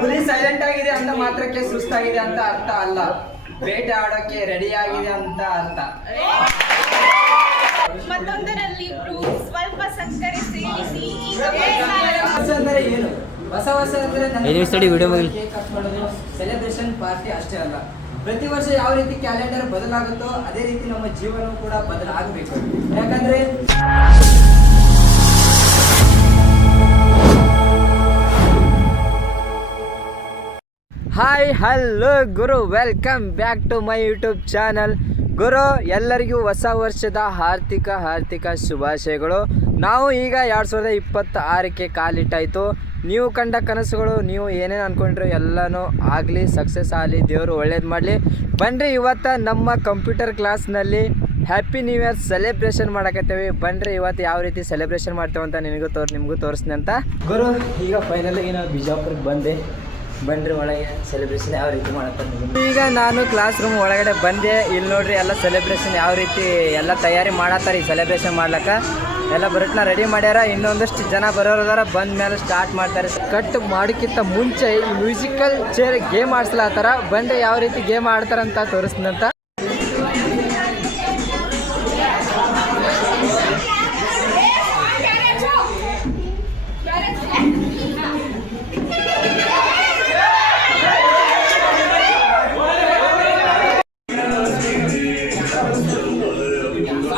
ಹುಲಿ ಸೈಲೆಂಟ್ ಆಗಿದೆ ಅಂತ ಮಾತ್ರಕ್ಕೆ ಸುಸ್ತಾಗಿದೆ ಅಂತ ಅರ್ಥ ಅಲ್ಲ. ಬೇಟೆ ಆಡೋಕೆ ರೆಡಿ ಆಗಿದೆ ಅಂತ ಅರ್ಥ. ಮತ್ತೊಂದರಲ್ಲಿ ಸ್ವಲ್ಪ ಸಕ್ಕರೆ ಸೇರಿಸಿ ಈಗ ಹೊಸ ಅಂದ್ರೆ ಏನು? ಹೊಸ ಹೊಸ ಅಂದ್ರೆ ಕೇಕ್ ಮಾಡೋದು ಸೆಲೆಬ್ರೇಷನ್ ಪಾರ್ಟಿ ಅಷ್ಟೇ ಅಲ್ಲ. ಪ್ರತಿ ವರ್ಷ ಯಾವ ರೀತಿ ಕ್ಯಾಲೆಂಡರ್ ಬದಲಾಗುತ್ತೋ ಅದೇ ರೀತಿ ನಮ್ಮ ಜೀವನ ಕೂಡ ಬದಲಾಗಬೇಕು. ಯಾಕಂದ್ರೆ hi hello Guru welcome back to my YouTube channel ಗುರು ಎಲ್ಲರಿಗೂ ಹೊಸ ವರ್ಷದ ಆರ್ಥಿಕ ಆರ್ಥಿಕ ಶುಭಾಶಯಗಳು. ನಾವು ಈಗ ಎರಡು ಸಾವಿರದ ಇಪ್ಪತ್ತ ಆರಕ್ಕೆ ಕಾಲಿಟ್ಟಾಯಿತು. ನೀವು ಕಂಡ ಕನಸುಗಳು, ನೀವು ಏನೇನು ಅಂದ್ಕೊಂಡ್ರೆ ಎಲ್ಲನೂ ಆಗಲಿ ಸಕ್ಸಸ್ ಆಗಲಿ, ದೇವರು ಒಳ್ಳೇದು ಮಾಡಲಿ. ಬನ್ರಿ, ಇವತ್ತು ನಮ್ಮ ಕಂಪ್ಯೂಟರ್ ಕ್ಲಾಸ್ನಲ್ಲಿ ಹ್ಯಾಪಿ ನ್ಯೂ ಇಯರ್ ಸೆಲೆಬ್ರೇಷನ್ ಮಾಡಕತ್ತೇವೆ. ಬನ್ರಿ, ಇವತ್ತು ಯಾವ ರೀತಿ ಸೆಲೆಬ್ರೇಷನ್ ಮಾಡ್ತೇವೆ ಅಂತ ನಿನಗೂ ತೋರ್, ನಿಮಗೂ ತೋರಿಸ್ತೀನಿ ಅಂತ. ಗುರು ಈಗ ಫೈನಲ್ ನಾವು ಬಿಜಾಪುರಕ್ಕೆ ಬಂದೆ. ಬನ್ರಿ ಒಳಗೆ ಸೆಲೆಬ್ರೇಷನ್ ಯಾವ ರೀತಿ ಮಾಡತ್ತಾರೆ ಈಗ ನಾನು ಕ್ಲಾಸ್ ರೂಮ್ ಒಳಗಡೆ ಬಂದೆ. ಇಲ್ಲಿ ನೋಡ್ರಿ ಎಲ್ಲ ಸೆಲೆಬ್ರೇಷನ್ ಯಾವ ರೀತಿ ಎಲ್ಲ ತಯಾರಿ ಮಾಡತ್ತಾರ ಈ ಸೆಲೆಬ್ರೇಷನ್ ಮಾಡ್ಲಕ್ಕ. ಎಲ್ಲ ಬರೋಟ್ನ ರೆಡಿ ಮಾಡ್ಯಾರ. ಇನ್ನೊಂದಷ್ಟು ಜನ ಬರೋರದಾರ ಬಂದ ಮೇಲೆ ಸ್ಟಾರ್ಟ್ ಮಾಡ್ತಾರೆ. ಕಟ್ ಮಾಡೋಕ್ಕಿಂತ ಮುಂಚೆ ಈ ಮ್ಯೂಸಿಕಲ್ ಚೇರ್ ಗೇಮ್ ಆಡ್ಸ್ಲಾತ್ತಾರ. ಬಂದೆ ಯಾವ ರೀತಿ ಗೇಮ್ ಆಡ್ತಾರಂತ ತೋರಿಸ್ತೀನಂತ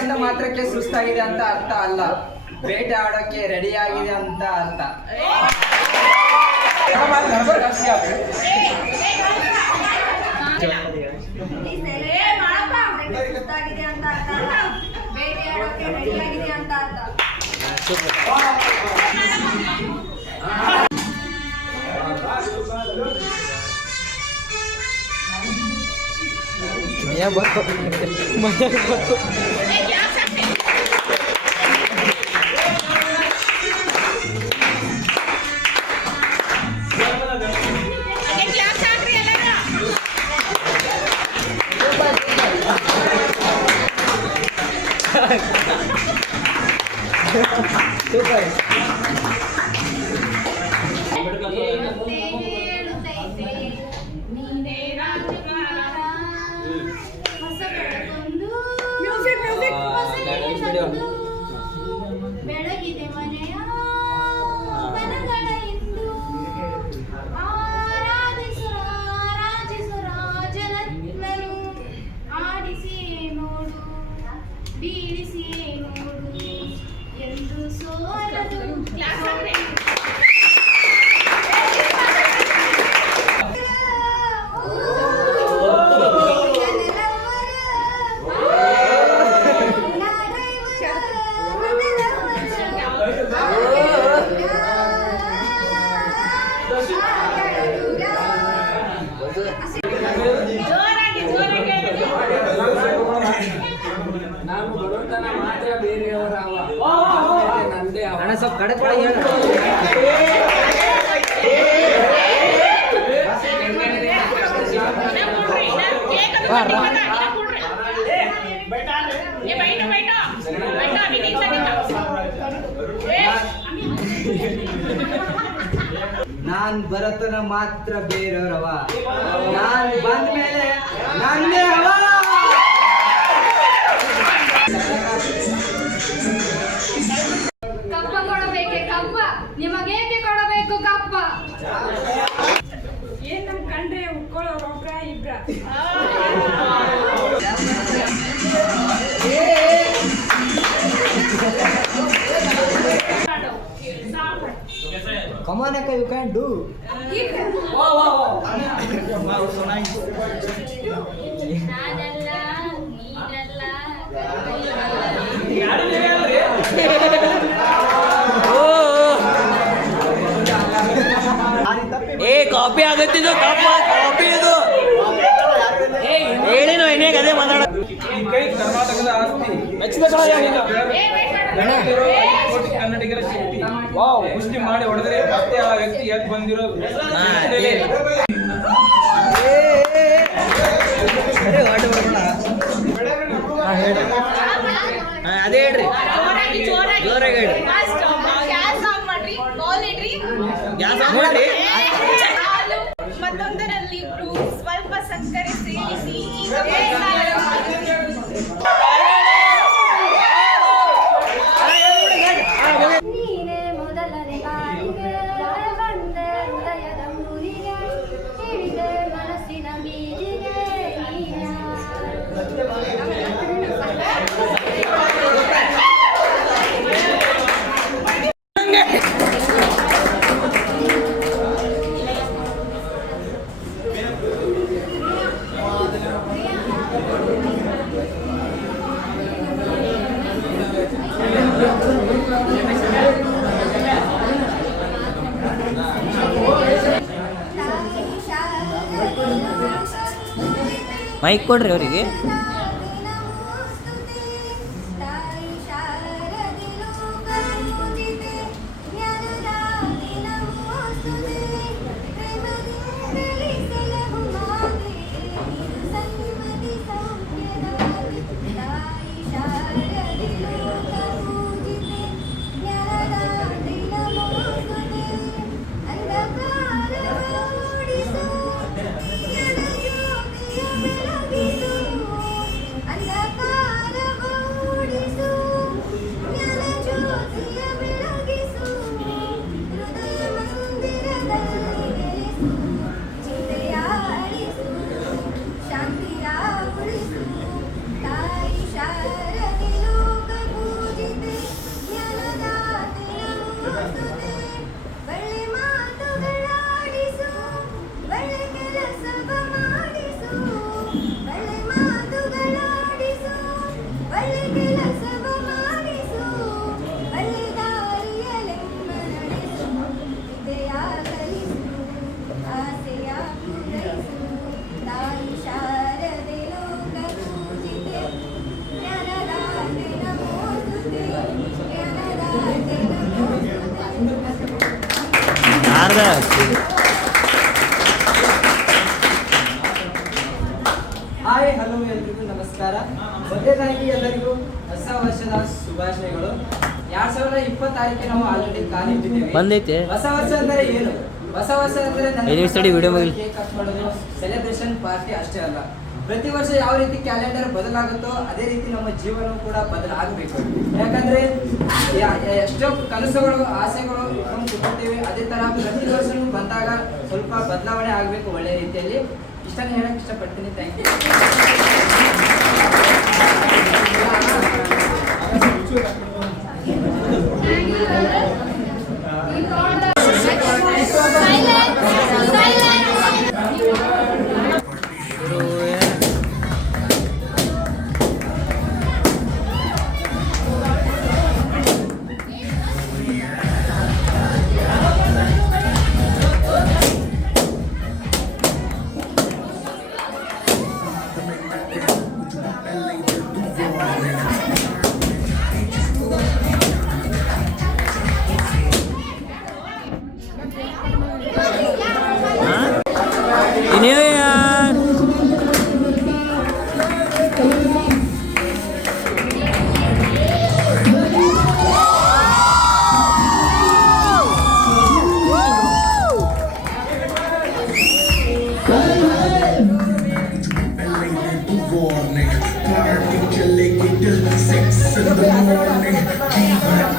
ಅಂತ ಮಾತ್ರಕ್ಕೆ ಸುಸ್ತಾಗಿದೆ ಅಂತ ಅರ್ಥ ಅಲ್ಲ. ಬೇಟೆ ಆಡೋಕೆ ರೆಡಿ ಆಗಿದೆ ಅಂತ ಅರ್ಥ. ಗೊತ್ತಾಗಿದೆ ಅಂತ ಅರ್ಥ ಅಲ್ಲ 正解です。கணசம் கடற்கரை ನಾನ್ ಬರತನ ಮಾತ್ರ ಬೇರೆಯವರವ ನಾನ್ ಬಂದ ಮೇಲೆ ನನ್ನ ಕಮಾನ್ ಅಕ್ಕ ಯು ಕ್ಯಾನ್ wow, wow. ನೀನಲ್ಲ ಏ ಕಾಪಿ ಆಗತ್ತಿದ್ದು ಕಪ್ಪ ಕಾಪಿ ಇದು ಹೇಳಿನ ಇನ್ನೇಗ ಅದೇ ಮಾತಾಡ ಕರ್ನಾಟಕದ ಆಸ್ತಿ ಕನ್ನಡಿಗರ ವಾವ್ ಕುಸ್ತಿ ಮಾಡಿ ಹೊಡೆದ್ರೆ ಮತ್ತೆ ಆ ವ್ಯಕ್ತಿ ಎದ್ದು ಬಂದಿರೋ ಅದೇ. ಹೇಳ್ರಿ ಜೋರಾಗಿ ಜೋರಾಗಿ ಜೋರಾಗಿ ಹೇಳಿ. ಗ್ಯಾಸ್ ಆಫ್ ಮಾಡ್ರಿ ಕಾಲ್ ಇಡ್ರಿ ಗ್ಯಾಸ್ ಮಾಡ್ರಿ ಮತ್ತೊಂದರಲ್ಲಿ ಸ್ವಲ್ಪ ಸಕ್ಕರೆ ಸೇರಿಸಿ ಮೈಕ್ ಕೊಡ್ರಿ ಅವರಿಗೆ. ಹಾಯ್ ಹಲೋ ಎಲ್ರಿಗೂ ನಮಸ್ಕಾರ. ಮೊದಲನೇದಾಗಿ ಎಲ್ಲರಿಗೂ ಹೊಸ ವರ್ಷದ ಶುಭಾಶಯಗಳು. ಎರಡ್ ಸಾವಿರದ ಇಪ್ಪತ್ತಾರಕ್ಕೆ ನಾವು ಆಲ್ರೆಡಿ ಕಾಲಿಟ್ಟಿದ್ದೇವೆ ಬಂದೈತೆ? ಹೊಸ ವರ್ಷ ಅಂದರೆ ಏನು? ಹೊಸ ವರ್ಷ ಅಂದ್ರೆ ವಿಡಿಯೋ. ಕೇಕ್ ಕಟ್ ಮಾಡೋದು ಸೆಲೆಬ್ರೇಷನ್ ಪಾರ್ಟಿ ಅಷ್ಟೇ ಅಲ್ಲ. ಪ್ರತಿ ವರ್ಷ ಯಾವ ರೀತಿ ಕ್ಯಾಲೆಂಡರ್ ಬದಲಾಗುತ್ತೋ ಅದೇ ರೀತಿ ನಮ್ಮ ಜೀವನವೂ ಕೂಡ ಬದಲಾಗಬೇಕು. ಯಾಕಂದ್ರೆ ಎಷ್ಟೋ ಕನಸುಗಳು, ಆಸೆಗಳು ಇಟ್ಕೊಂಡಿರ್ತೀವಿ ಅದೇ ತರ ಪ್ರತಿ ವರ್ಷನೂ ಬಂದಾಗ ಸ್ವಲ್ಪ ಬದಲಾವಣೆ ಆಗಬೇಕು ಒಳ್ಳೆ ರೀತಿಯಲ್ಲಿ. ಇಷ್ಟನೇ ಹೇಳಕ್ ಇಷ್ಟಪಡ್ತೀನಿ. ಥ್ಯಾಂಕ್ ಯು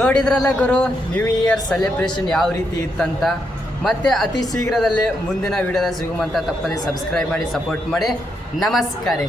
ನೋಡಿದ್ರಲ್ಲ ಗುರು ನ್ಯೂ ಇಯರ್ ಸೆಲೆಬ್ರೇಷನ್ ಯಾವ ರೀತಿ ಇತ್ತಂತ? ಮತ್ತೆ ಅತಿ ಶೀಘ್ರದಲ್ಲೇ ಮುಂದಿನ ವಿಡಿಯೋದ ಸಿಗುವಂತ ತಪ್ಪದೆ ಸಬ್ಸ್ಕ್ರೈಬ್ ಮಾಡಿ ಸಪೋರ್ಟ್ ಮಾಡಿ. ನಮಸ್ಕಾರ.